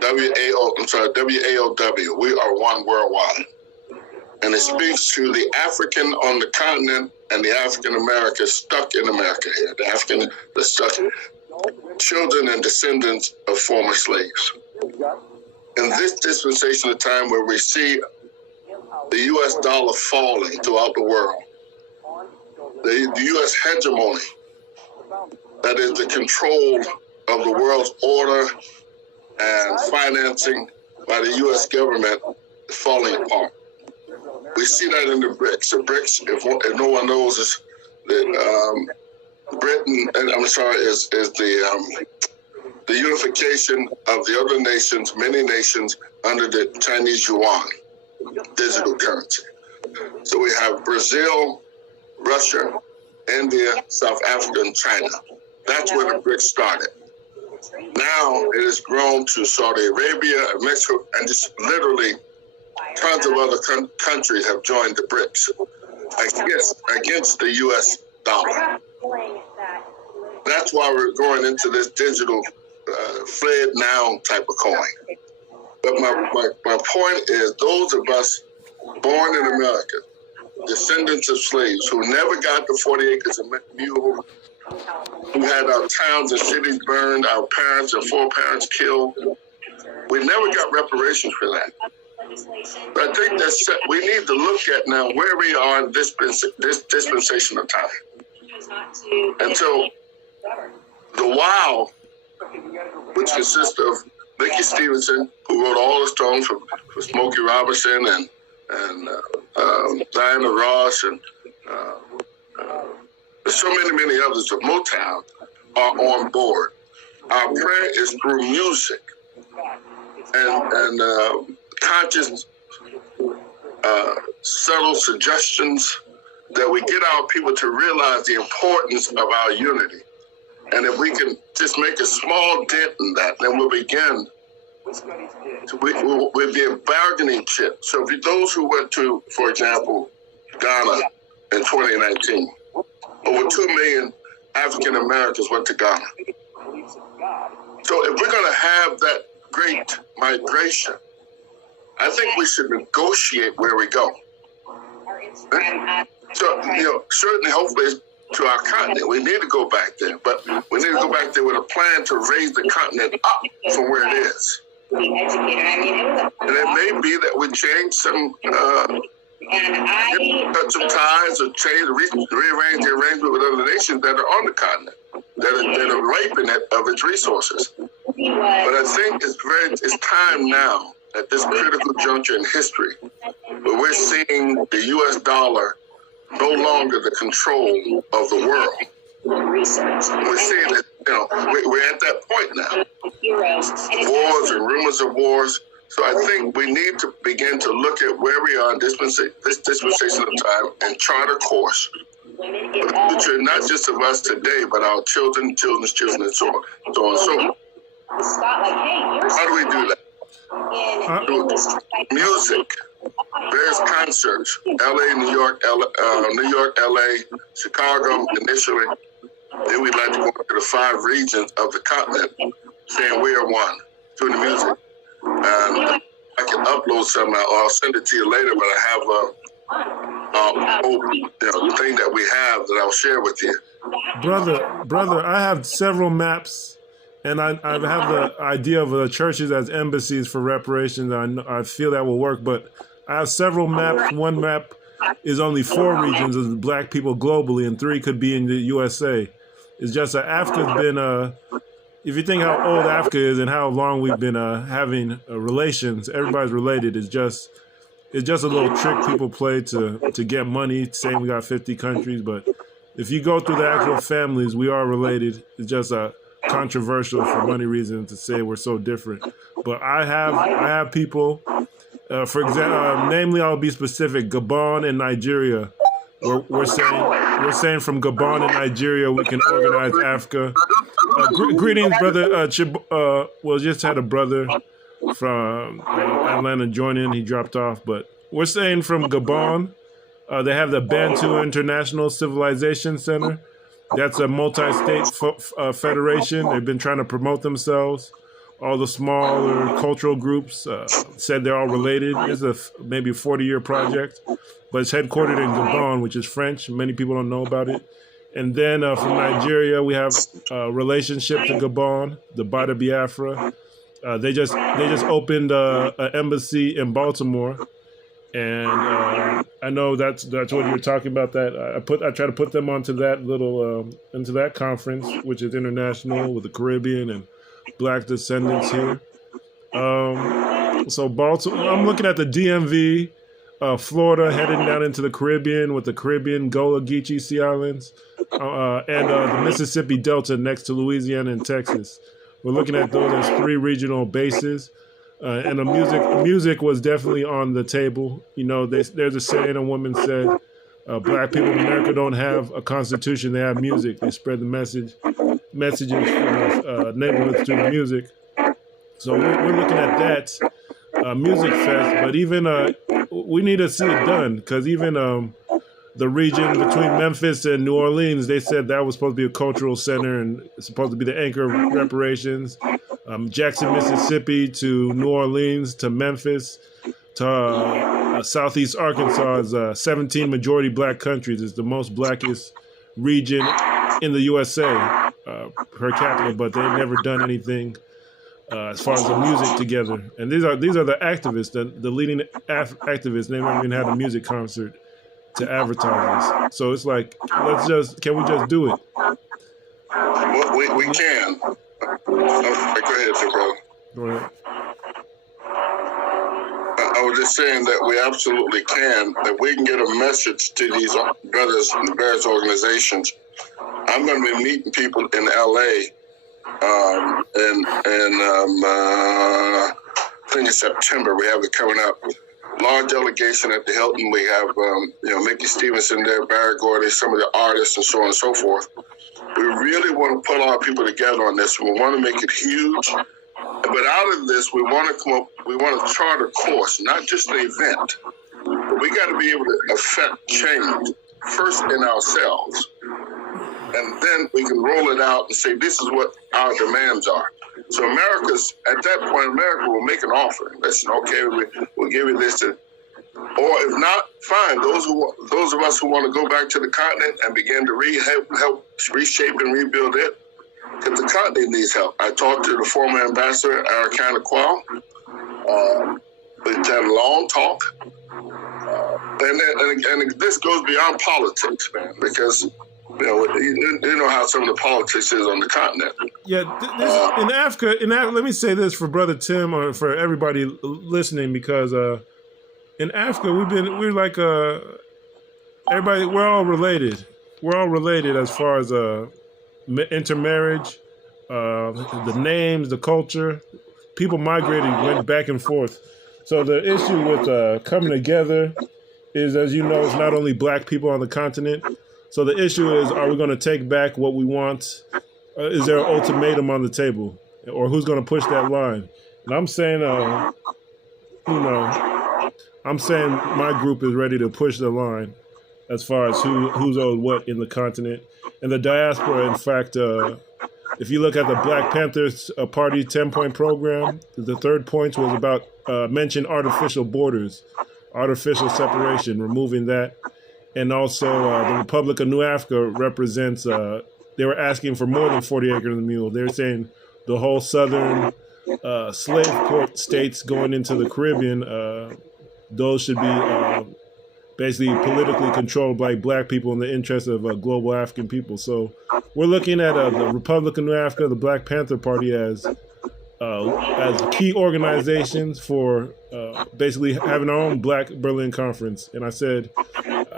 WAOW. We are one worldwide. And it speaks to the African on the continent and the African Americans stuck in America here. The stuck children and descendants of former slaves. In this dispensation of time where we see the U.S. dollar falling throughout the world, the U.S. hegemony, that is the control of the world's order and financing by the U.S. government, is falling apart. We see that in the BRICS. The BRICS, if no one knows, is that Britain, is the unification of the other nations, many nations, under the Chinese yuan, digital currency. So we have Brazil, Russia, India, South Africa, and China. That's where the BRICS started. Now it has grown to Saudi Arabia, Mexico, and just literally tons of other countries have joined the BRICS against the U.S. dollar. That's why we're going into this digital Fed now type of coin. But my point is, those of us born in America, descendants of slaves who never got the 40 acres of mule, who had our towns and cities burned, our parents and foreparents killed, we never got reparations for that. But I think we need to look at now where we are in this dispensation of time. And so the WAOW, which consists of Mickey Stevenson, who wrote all the songs for Smokey Robinson and Diana Ross and there's so many others of MOTOWN are on board. Our prayer is through music and conscious, subtle suggestions that we get our people to realize the importance of our unity. And if we can just make a small dent in that, then we'll begin. We'll be a bargaining chip. So those who went to, for example, Ghana in 2019, over 2 million African Americans went to Ghana. So if we're going to have that great migration, I think we should negotiate where we go. So, certainly, hopefully, to our continent, we need to go back there, but we need to go back there with a plan to raise the continent up from where it is. And it may be that we change some, cut some ties or rearrange the arrangement with other nations that are on the continent, that are raping it of its resources. But I think it's time now, at this critical juncture in history, where we're seeing the U.S. dollar no longer the control of the world. We're seeing that, we're at that point now. Wars and rumors of wars. So I think we need to begin to look at where we are in this dispensation of time and chart a course for the future, not just of us today, but our children, children's children, and so on. So how do we do that? Music, various concerts, LA, New York, LA, Chicago initially. Then we'd like to go into the 5 regions of the continent, saying we are one, doing the music. And I can upload some, or I'll send it to you later, but I have the thing that we have that I'll share with you. Brother, I have several maps. And I have the idea of the churches as embassies for reparations. I feel that will work, but I have several maps. One map is only 4 regions of Black people globally, and 3 could be in the USA. It's just that Africa's been, if you think how old Africa is and how long we've been having relations, everybody's related. It's just a little trick people play to get money, saying we got 50 countries. But if you go through the actual families, we are related. It's just controversial for money reasons to say we're so different. But I have people, for example, namely, I'll be specific, Gabon and Nigeria. We're saying from Gabon and Nigeria we can organize Africa. Greetings, brother. Just had a brother from Atlanta join in. He dropped off, but we're saying from Gabon, they have the Bantu International Civilization Center. That's a multi-state federation. They've been trying to promote themselves. All the smaller cultural groups said they're all related. It's maybe a 40-year project, but it's headquartered in Gabon, which is French. Many people don't know about it. And then from Nigeria, we have a relationship to Gabon, the Bada Biafra. They just opened an embassy in Baltimore, and I know that's what you were talking about. That I try to put them onto that into that conference, which is international with the Caribbean and Black descendants here. So Baltimore, I'm looking at the DMV, Florida, heading down into the Caribbean with the Caribbean Gullahaiti Sea Islands, and the Mississippi Delta next to Louisiana and Texas. We're looking at those as 3 regional bases. And the music was definitely on the table. You know, there's a saying a woman said, Black people in America don't have a constitution, they have music. They spread the messages from neighborhoods through the music. So we're looking at that music fest, but even we need to see it done, because even the region between Memphis and New Orleans, they said that was supposed to be a cultural center and it's supposed to be the anchor of reparations. Jackson, Mississippi to New Orleans to Memphis to Southeast Arkansas is 17 majority Black countries. It's the most Blackest region in the USA per capita, but they've never done anything as far as the music together. And these are the activists, the leading activists. They never even had a music concert to advertise this. So it's like, can we just do it? Well, we can. Go ahead, bro. Go ahead. I was just saying that we absolutely can. If we can get a message to these brothers and various organizations. I'm going to be meeting people in LA, I think in September. We have it coming up. Large delegation at the Hilton. We have Mickey Stevenson there, Barry Gordy, some of the artists, and so on and so forth. We really want to put our people together on this. We want to make it huge. But out of this, we want to chart a course, not just an event. But we got to be able to affect change first in ourselves. And then we can roll it out and say, this is what our demands are. So at that point, America will make an offer. Listen, okay, we'll give you this. Or if not, fine. Those of us who want to go back to the continent and begin to help reshape and rebuild it, because the continent needs help. I talked to the former ambassador, RNA. We had a long talk. And this goes beyond politics, man, because you know how some of the politics is on the continent. Yeah, in Africa, let me say this for Brother Tim or for everybody listening, because in Africa we're like everybody. We're all related. We're all related as far as intermarriage, the names, the culture. People migrated, went back and forth. So the issue with coming together is, as you know, it's not only Black people on the continent. So the issue is, are we going to take back what we want? Is there an ultimatum on the table? Or who's going to push that line? And I'm saying, I'm saying my group is ready to push the line as far as who's owed what in the continent. And the diaspora, in fact, if you look at the Black Panthers Party 10-point program, the 3rd point was about mention artificial borders, artificial separation, removing that. And also the Republic of New Africa represents, they were asking for more than 40 acres of the mule. They were saying the whole southern slave port states going into the Caribbean, those should be basically politically controlled by Black people in the interest of global African people. So we're looking at the Republic of New Africa, the Black Panther Party as key organizations for basically having our own Black Berlin Conference. And I said,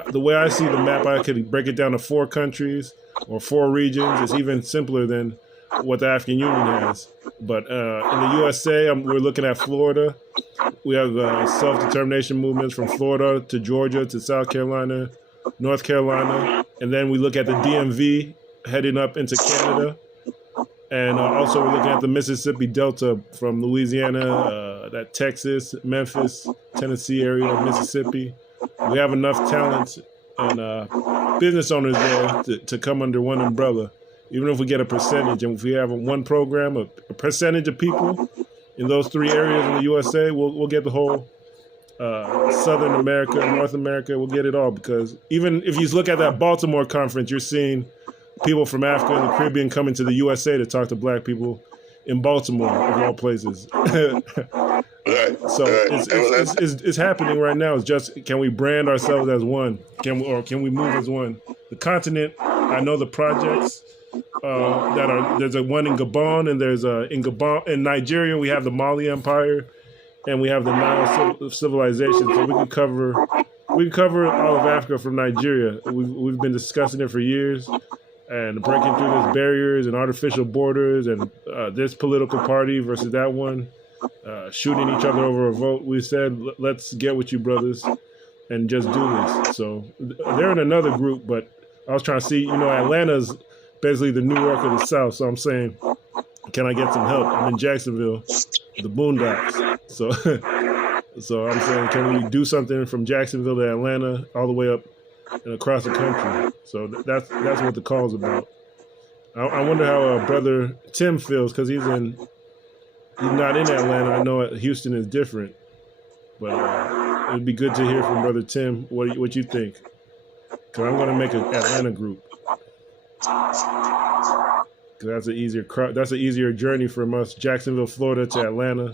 the way I see the map, I could break it down to 4 countries or 4 regions. It's even simpler than what the African Union has. But in the USA, we're looking at Florida. We have self-determination movements from Florida to Georgia to South Carolina, North Carolina. And then we look at the DMV heading up into Canada. And also we're looking at the Mississippi Delta from Louisiana, that Texas, Memphis, Tennessee area of Mississippi. We have enough talent and business owners there to come under one umbrella. Even if we get a percentage, and if we have one program, a percentage of people in those 3 areas in the USA, we'll get the whole Southern America, North America, we'll get it all. Because even if you look at that Baltimore conference, you're seeing people from Africa and the Caribbean coming to the USA to talk to black people in Baltimore, of all places. So it's happening right now. It's just, can we brand ourselves as one? Can we move as one? The continent, I know the projects there's a one in Gabon, and there's in Nigeria we have the Mali Empire, and we have the Nile civilization. So we can cover all of Africa from Nigeria. We've been discussing it for years, and breaking through these barriers and artificial borders, and this political party versus that one, shooting each other over a vote. We said, let's get with you, brothers, and just do this. So they're in another group, but I was trying to see, Atlanta's basically the New York of the South. So I'm saying, can I get some help? I'm in Jacksonville, the Boondocks. So I'm saying, can we do something from Jacksonville to Atlanta, all the way up and across the country? So that's what the call's about. I wonder how Brother Tim feels, because he's not in Atlanta. I know Houston is different, but it'd be good to hear from Brother Tim what you think, because I'm going to make an Atlanta group. That's an easier journey from us, Jacksonville, Florida, to Atlanta,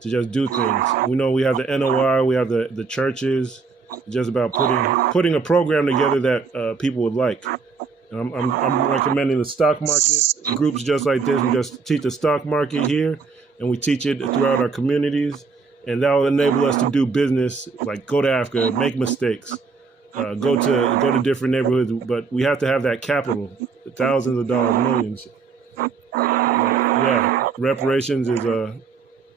to just do things. We know we have the NOI, we have the churches. It's just about putting a program together that people would like. And I'm recommending the stock market groups just like this. We just teach the stock market here, and we teach it throughout our communities, and that will enable us to do business, like go to Africa, make mistakes, go to different neighborhoods. But we have to have that capital, thousands of dollars, millions. Yeah, reparations is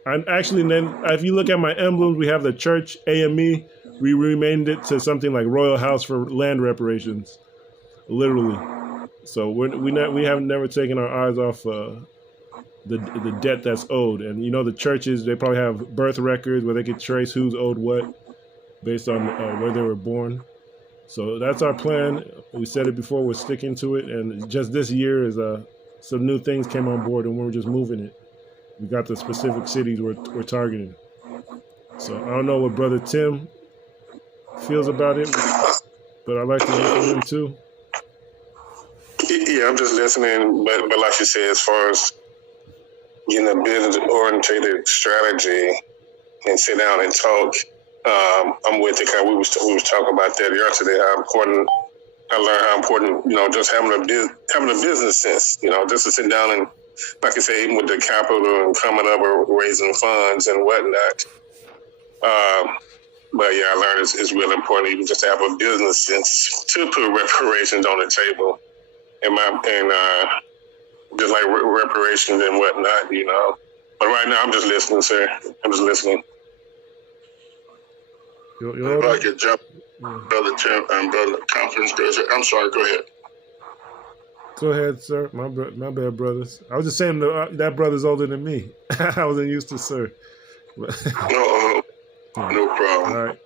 if you look at my emblems, we have the church AME. We renamed it to something like Royal House for Land Reparations, literally. So we have never taken our eyes off the debt that's owed. And the churches, they probably have birth records where they could trace who's owed what based on where they were born. So that's our plan. We said it before, we're sticking to it. And just this year is some new things came on board, and we're just moving it. We got the specific cities we're targeting. So I don't know what Brother Tim feels about it, but I'd like to hear from him too. Yeah, I'm just listening, but like you said, as far as getting a business-oriented strategy and sit down and talk, I'm with it. We was talking about that yesterday. How important I learned how important just having a business sense. Just to sit down and, like I say, even with the capital and coming up or raising funds and whatnot. But yeah, I learned it's really important even just to have a business sense to put reparations on the table, and just like reparations and whatnot, But right now, I'm just listening, sir. I'm just listening. If I could jump, Brother Tim and Brother Conference. I'm sorry. Go ahead. Go ahead, sir. My bad, brothers. I was just saying that brother's older than me. I wasn't used to sir. No problem. All right.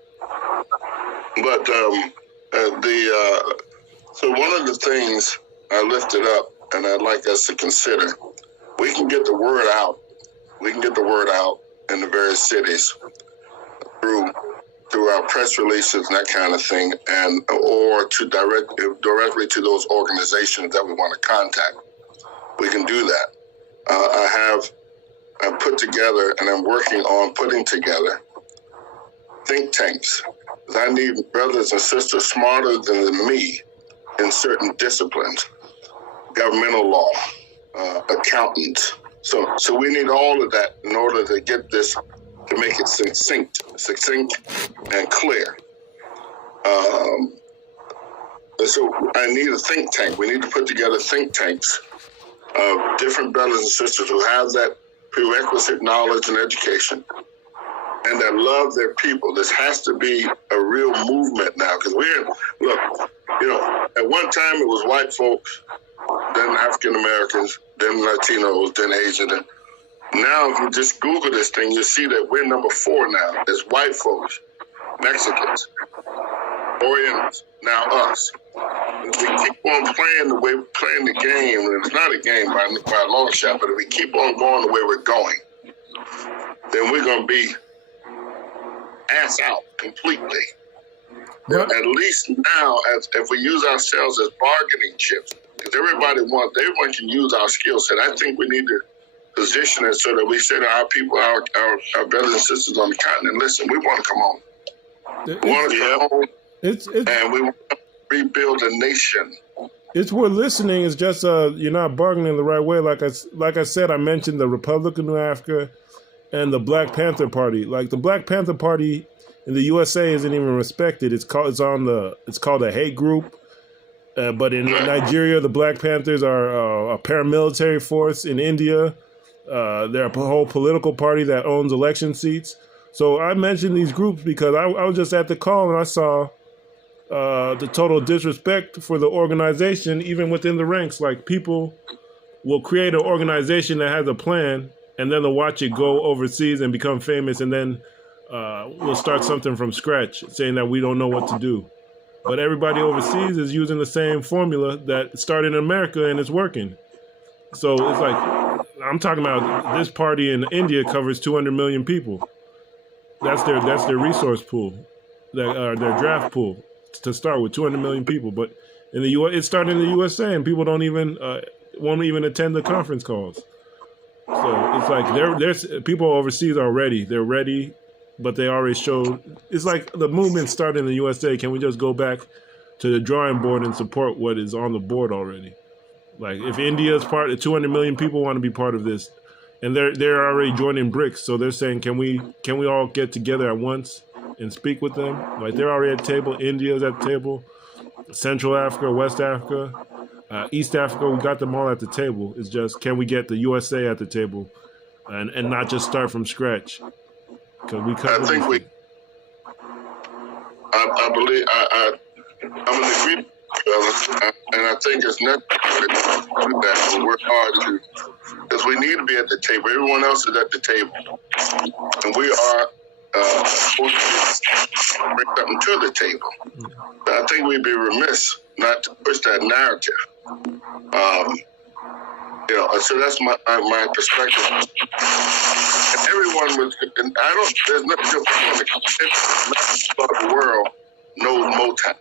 But so one of the things I lifted up, and I'd like us to consider, we can get the word out. We can get the word out in the various cities through our press releases and that kind of thing, or to directly to those organizations that we want to contact. We can do that. I've put together, and I'm working on putting together think tanks. I need brothers and sisters smarter than me in certain disciplines, governmental law, accountants. So we need all of that in order to get this, to make it succinct and clear. So I need a think tank. We need to put together think tanks of different brothers and sisters who have that prerequisite knowledge and education, and that love their people. This has to be a real movement now, because at one time it was white folks, then African Americans, then Latinos, then Asian. Now, if you just Google this thing, you'll see that we're number 4 now. There's white folks, Mexicans, Orientals, now us. If we keep on playing the way we're playing the game, and it's not a game by a long shot, but if we keep on going the way we're going, then we're going to be ass out completely. Yeah. At least now, if we use ourselves as bargaining chips, because everyone can use our skill set. I think we need to position it so that we say to our people, our brothers and sisters on the continent, listen, we want to come home. We want to come home, and we want to rebuild a nation. It's worth listening. It's just you're not bargaining the right way. Like I said, I mentioned the Republic of New Africa and the Black Panther Party. Like the Black Panther Party in the USA isn't even respected. It's called a hate group. But in Nigeria, the Black Panthers are a paramilitary force. In India, they're a whole political party that owns election seats. So I mentioned these groups because I was just at the call and I saw the total disrespect for the organization, even within the ranks. Like people will create an organization that has a plan and then they'll watch it go overseas and become famous, and then we'll start something from scratch saying that we don't know what to do. But everybody overseas is using the same formula that started in America and it's working. So it's like, I'm talking about this party in India covers 200 million people. That's their resource pool, their draft pool to start with, 200 million people. But in the US, it started in the USA, and people won't even attend the conference calls. So it's like there's people overseas are ready. They're ready, but they already showed. It's like the movement started in the USA. Can we just go back to the drawing board and support what is on the board already? Like if India's part, 200 million people want to be part of this, and they're already joining BRICS. So they're saying, can we all get together at once and speak with them? Like they're already at the table. India's at the table. Central Africa, West Africa, East Africa, we got them all at the table. It's just, can we get the USA at the table and not just start from scratch? Because I believe I'm in agreement, and I think it's necessary to do that and work hard to, because we need to be at the table. Everyone else is at the table, and we are supposed to bring something to the table. But I think we'd be remiss not to push that narrative. So that's my perspective. And everyone was, and there's nothing in the world knows MOTOWN.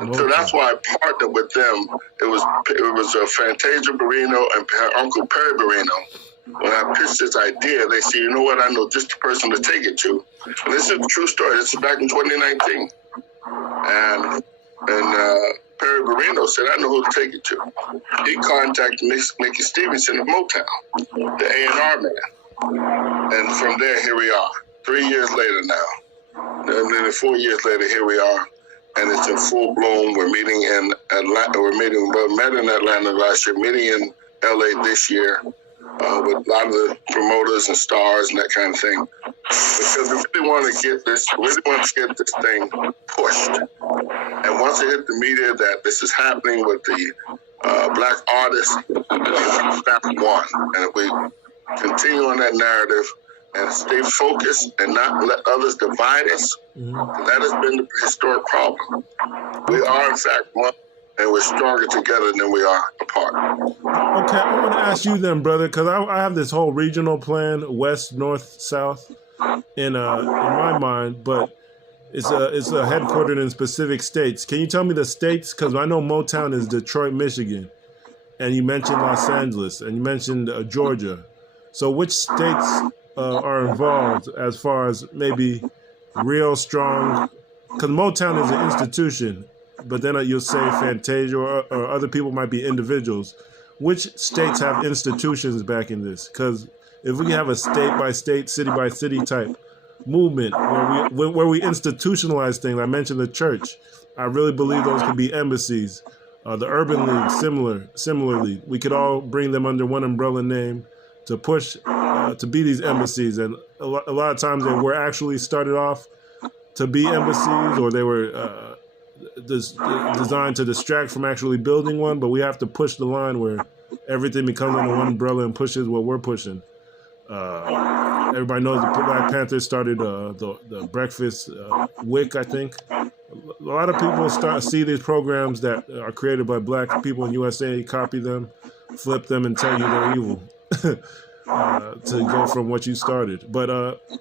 And so that's why I partnered with them. It was Fantasia Barrino and Uncle Perry Barrino. When I pitched this idea, they said, you know what, I know just the person to take it to. And this is a true story. This is back in 2019. And Perry Barrino said, I know who to take it to. He contacted Mickey Stevenson of MOTOWN, the A&R man. And from there, here we are, 3 years later now. And then 4 years later, here we are. And it's in full bloom. We're meeting in Atlanta. We met in Atlanta last year, meeting in LA this year. With a lot of the promoters and stars and that kind of thing, because we really want to get this thing pushed. And once it hit the media that this is happening with the black artists, that's one. And if we continue on that narrative and stay focused and not let others divide us, that has been the historic problem. We are, in fact, one. And we're stronger together than we are apart. Okay, I want to ask you then, brother, because I have this whole regional plan, west, north, south, in my mind, but it's headquartered in specific states. Can you tell me the states? Because I know MOTOWN is Detroit, Michigan, and you mentioned Los Angeles, and you mentioned Georgia. So which states are involved as far as maybe real strong? Because MOTOWN is an institution. But then you'll say Fantasia or other people might be individuals. Which states have institutions back in this? Because if we have a state-by-state, city-by-city type movement where we institutionalize things, I mentioned the church. I really believe those could be embassies. The Urban League, similarly. We could all bring them under one umbrella name to push to be these embassies. And a lot of times they were actually started off to be embassies, or they were designed to distract from actually building one, but we have to push the line where everything becomes under one umbrella and pushes what we're pushing. Everybody knows the Black Panthers started the breakfast WIC, I think, lot of people see these programs that are created by black people in USA, copy them, flip them, and tell you they're evil to go from what you started. But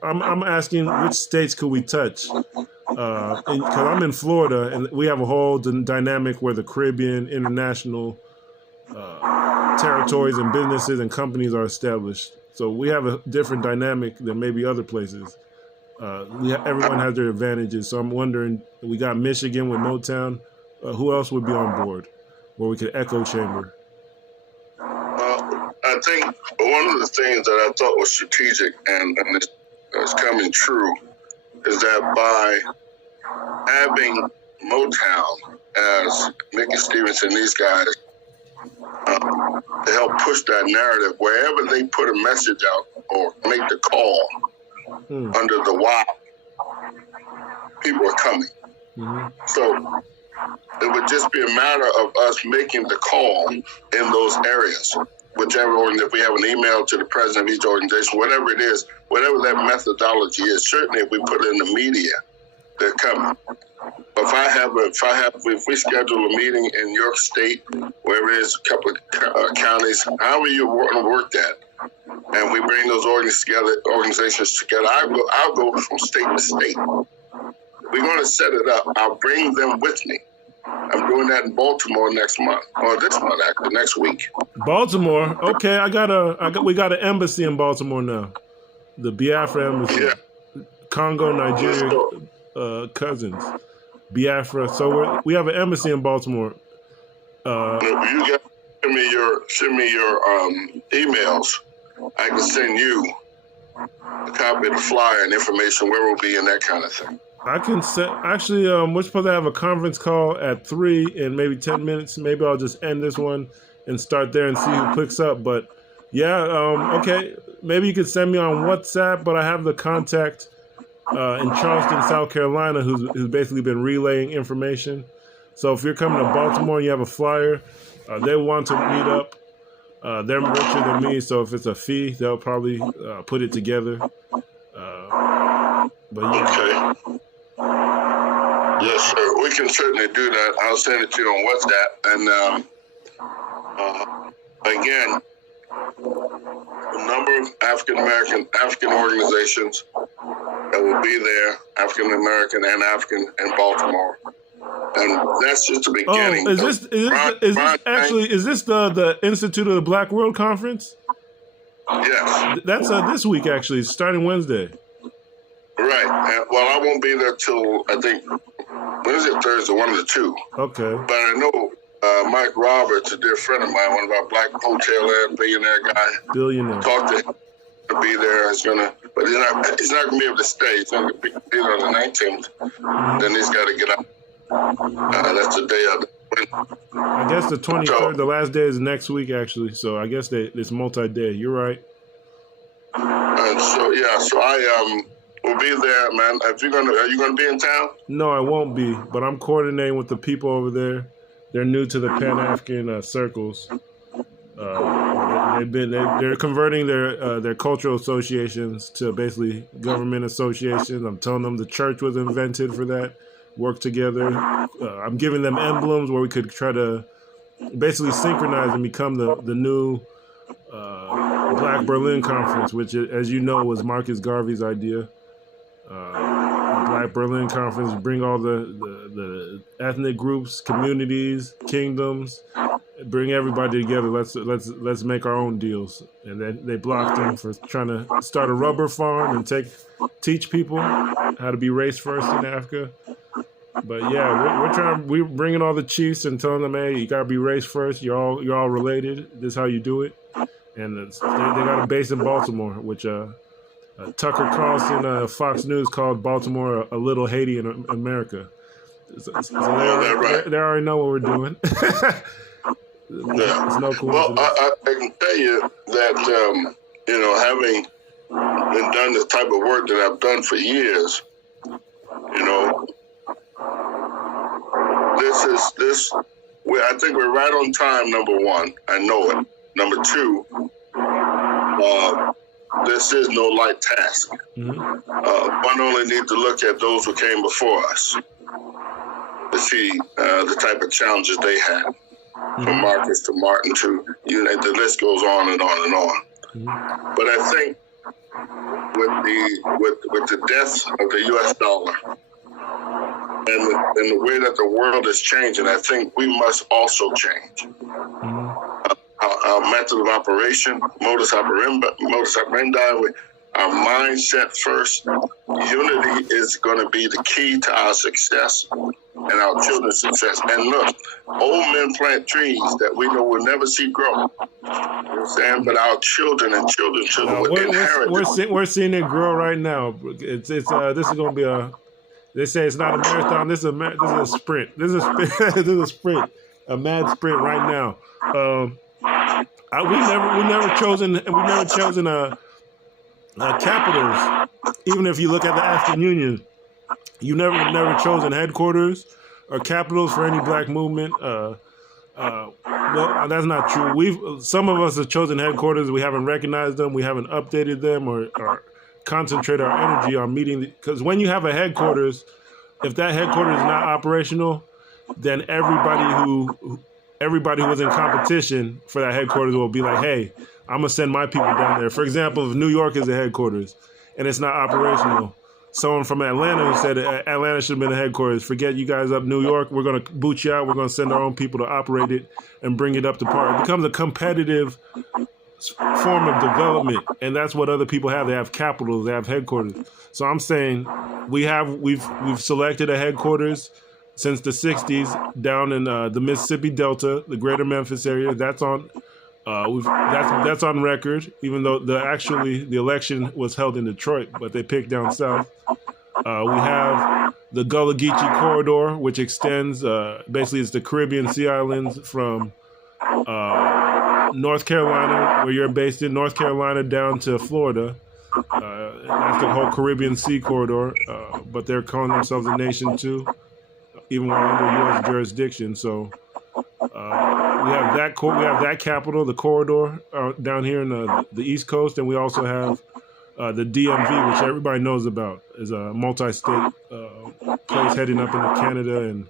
I'm asking, which states could we touch? Because I'm in Florida, and we have a whole dynamic where the Caribbean, international territories and businesses and companies are established. So we have a different dynamic than maybe other places. Everyone has their advantages. So I'm wondering, we got Michigan with MOTOWN. Who else would be on board where we could echo chamber? I think one of the things that I thought was strategic and it's coming true is that by having MOTOWN as Mickey Stevenson, these guys, to help push that narrative, wherever they put a message out or make the call under the WAOW, people are coming. So it would just be a matter of us making the call in those areas. Whichever organ, if we have an email to the president of each organization, whatever it is, whatever that methodology is, certainly if we put it in the media, they're coming. But if we schedule a meeting in your state, wherever it is, a couple of counties, however you want to work that, and we bring those organizations together, I'll go from state to state. We're going to set it up. I'll bring them with me. I'm doing that in Baltimore next month, or this month, actually, next week. Baltimore, okay. We got an embassy in Baltimore now, the Biafra embassy. Yeah. Congo, Nigeria, cousins, Biafra. So we have an embassy in Baltimore. You got send me your emails. I can send you a copy of the flyer and information where we'll be and that kind of thing. I can actually, we're supposed to have a conference call at 3 in maybe 10 minutes. Maybe I'll just end this one and start there and see who picks up. But yeah, okay. Maybe you could send me on WhatsApp, but I have the contact in Charleston, South Carolina, who's basically been relaying information. So if you're coming to Baltimore and you have a flyer, they want to meet up. They're richer than me, so if it's a fee, they'll probably put it together. But yeah. Okay. Yes, sir. We can certainly do that. I'll send it to you on WhatsApp. And again, a number of African organizations that will be there, African American and African in Baltimore. And that's just the beginning. Oh, is this the Institute of the Black World Conference? Yes. That's this week, actually, starting Wednesday. Right. Well, I won't be there till, I think, Wednesday or Thursday, one of the two. Okay. But I know Mike Roberts, a dear friend of mine, one of our black hotel billionaire guy. Billionaire. Talked to him to be there. But he's not going to be able to stay. He's going to be there on the 19th. Then he's got to get out. That's the day of the I guess the 23rd, the last day is next week, actually. So I guess it's multi-day. You're right. So I will be there, man. Are you gonna be in town? No, I won't be. But I'm coordinating with the people over there. They're new to the Pan-African circles. They're converting their cultural associations to basically government associations. I'm telling them the church was invented for that. Work together. I'm giving them emblems where we could try to basically synchronize and become the new Black Berlin Conference, which, as you know, was Marcus Garvey's idea. Black Berlin Conference, bring all the ethnic groups, communities, kingdoms, bring everybody together. Let's make our own deals. And then they blocked them for trying to start a rubber farm and teach people how to be race first in Africa. But yeah, we're bringing all the chiefs and telling them, hey, you gotta be race first. You're all related. This is how you do it. And they got a base in Baltimore, which Tucker Carlson, Fox News called Baltimore a little Haiti in America. So they already know what we're doing. It's no coincidence. Well, I can tell you that having been done this type of work that I've done for years, I think we're right on time, number one. I know it. Number two, this is no light task. Mm-hmm. One only needs to look at those who came before us. see the type of challenges they had, from Marcus to Martin to, the list goes on and on and on. But I think with the death of the U.S. dollar and the way that the world is changing, I think we must also change. Our method of operation, modus operandi, our mindset first. Unity is going to be the key to our success and our children's success. And look, old men plant trees that we know we'll never see grow. You understand? But our children and children's children will inherit. We're seeing it grow right now. This is going to be they say it's not a marathon. This is a sprint. This is a sprint, a mad sprint right now. We've never chosen capitals. Even if you look at the African Union, you never chosen headquarters or capitals for any black movement. Well, that's not true. Some of us have chosen headquarters. We haven't recognized them. We haven't updated them or concentrate our energy on meeting. Because when you have a headquarters, if that headquarters is not operational, then everybody who was in competition for that headquarters will be like, hey, I'm going to send my people down there. For example, if New York is the headquarters and it's not operational, someone from Atlanta who said Atlanta should have been the headquarters, forget you guys up New York, we're going to boot you out, we're going to send our own people to operate it and bring it up to par. It becomes a competitive form of development, and that's what other people have. They have capitals, they have headquarters. So I'm saying we've selected a headquarters since the 60s down in the Mississippi Delta, the greater Memphis area. That's on that's on record, even though the election was held in Detroit, but they picked down south. We have the Gullah Geechee corridor, which extends, basically it's the Caribbean Sea Islands from North Carolina, where you're based in, North Carolina down to Florida. That's the whole Caribbean Sea corridor, but they're calling themselves a nation too, even while under U.S. jurisdiction. So we have that capital, the corridor down here in the East Coast, and we also have the DMV, which everybody knows about, is a multi-state place heading up into Canada and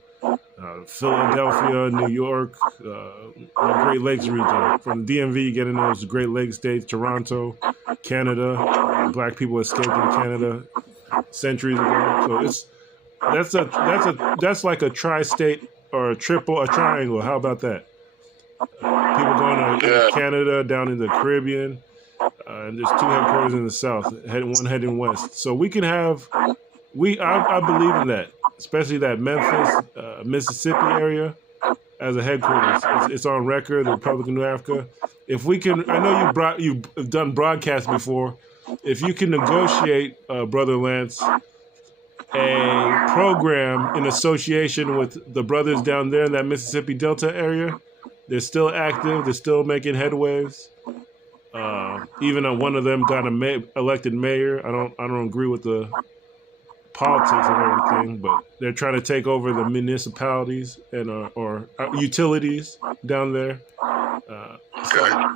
Philadelphia, New York, the Great Lakes region. From the DMV, you get into those Great Lakes states, Toronto, Canada. Black people escaped into Canada centuries ago. So that's like a tri-state or a triangle. How about that? People going to Canada, down in the Caribbean, and there's two headquarters in the South, one heading west. So we can have, I believe in that, especially that Memphis, Mississippi area as a headquarters. It's on record, the Republic of New Africa. If we can, I know you've done broadcasts before. If you can negotiate, Brother Lance, a program in association with the brothers down there in that Mississippi Delta area, they're still active. They're still making headwaves. Even one of them got elected mayor. I don't agree with the politics of everything, but they're trying to take over the municipalities and or utilities down there.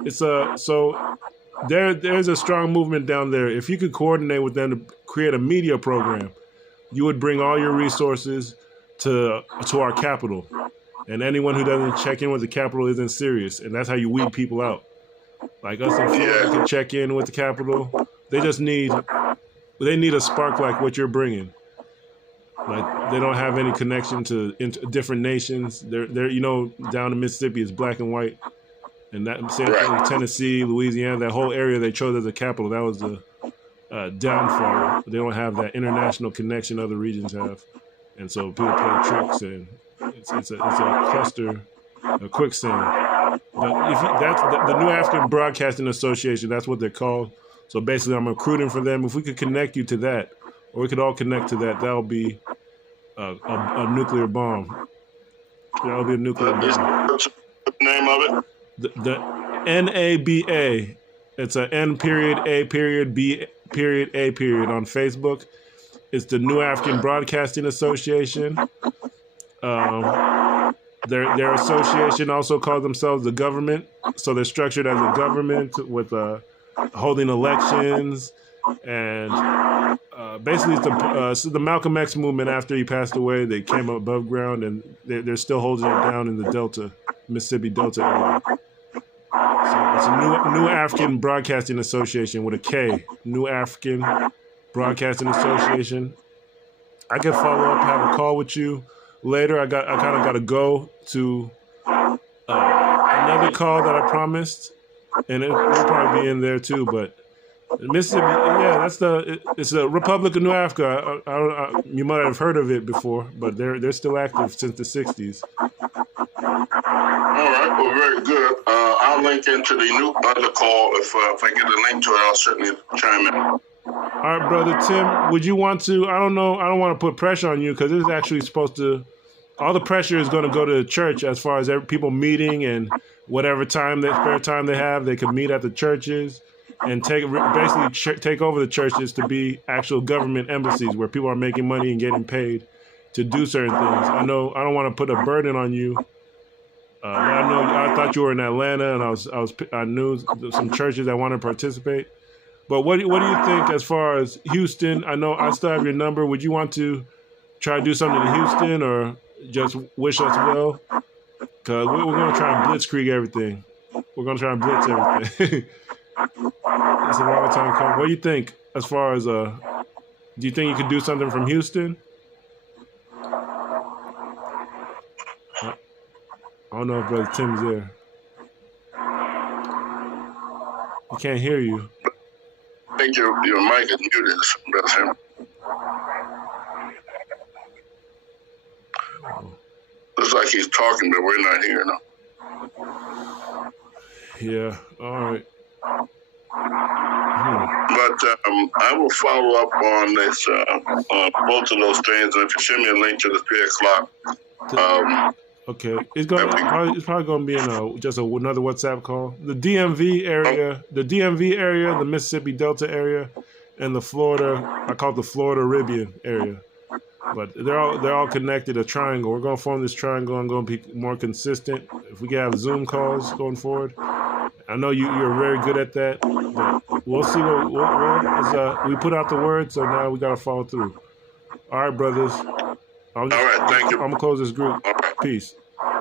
So there's a strong movement down there. If you could coordinate with them to create a media program, you would bring all your resources to our capital. And anyone who doesn't check in with the capital isn't serious. And that's how you weed people out. Like us in Florida can check in with the capital. They need a spark like what you're bringing. Like they don't have any connection to different nations. They're down in Mississippi is black and white. And that same thing, Tennessee, Louisiana, that whole area they chose as a capital, that was the downfall. They don't have that international connection other regions have. And so people play tricks, and it's a cluster, a quicksand. But that's the New African Broadcasting Association. That's what they're called. So basically, I'm recruiting for them. If we could connect you to that, or we could all connect to that, that'll be a nuclear bomb. That'll be a nuclear bomb. What's the name of it? The NABA. It's a N period A period B period A period on Facebook. It's the New African Broadcasting Association. Their association also calls themselves the government. So they're structured as a government with holding elections and basically it's the Malcolm X movement. After he passed away, they came above ground, and they're still holding it down in the Delta, Mississippi Delta area. So it's a New African Broadcasting Association with a K. New African Broadcasting Association. I can follow up, have a call with you later. I kind of got to go to another call that I promised, and it'll probably be in there too. But Mississippi, yeah, it's the Republic of New Africa. You might have heard of it before, but they're still active since the '60s. All right, well, very good. I'll link into the new other call. If I get a link to it, I'll certainly chime in. All right, Brother Tim, would you want to, I don't know, I don't want to put pressure on you because this is actually supposed to, all the pressure is going to go to the church as far as people meeting, and whatever spare time they have, they can meet at the churches and take over the churches to be actual government embassies where people are making money and getting paid to do certain things. I know I don't want to put a burden on you. I thought you were in Atlanta, and I knew some churches that want to participate. But what do you think as far as Houston? I know I still have your number. Would you want to try to do something in Houston, or just wish us well? Because we're going to try and blitzkrieg everything. We're going to try and blitz everything. It's a long time coming. What do you think as far as do you think you could do something from Houston? I don't know if Brother Tim's there. He can't hear you. I think your mic is muted, Brother Tim. Looks like he's talking, but we're not hearing him. Yeah, all right. But I will follow up on this, both of those things. And if you send me a link to the 3 o'clock. Okay, it's probably going to be in just another WhatsApp call. The DMV area, the Mississippi Delta area, and the Florida, I call it the Florida Caribbean area. But they're all connected, a triangle. We're going to form this triangle. I'm going to be more consistent. If we can have Zoom calls going forward. I know you're very good at that. But we'll see we put out the word, so now we got to follow through. All right, brothers. All right, thank you. I'm going to close this group. Peace.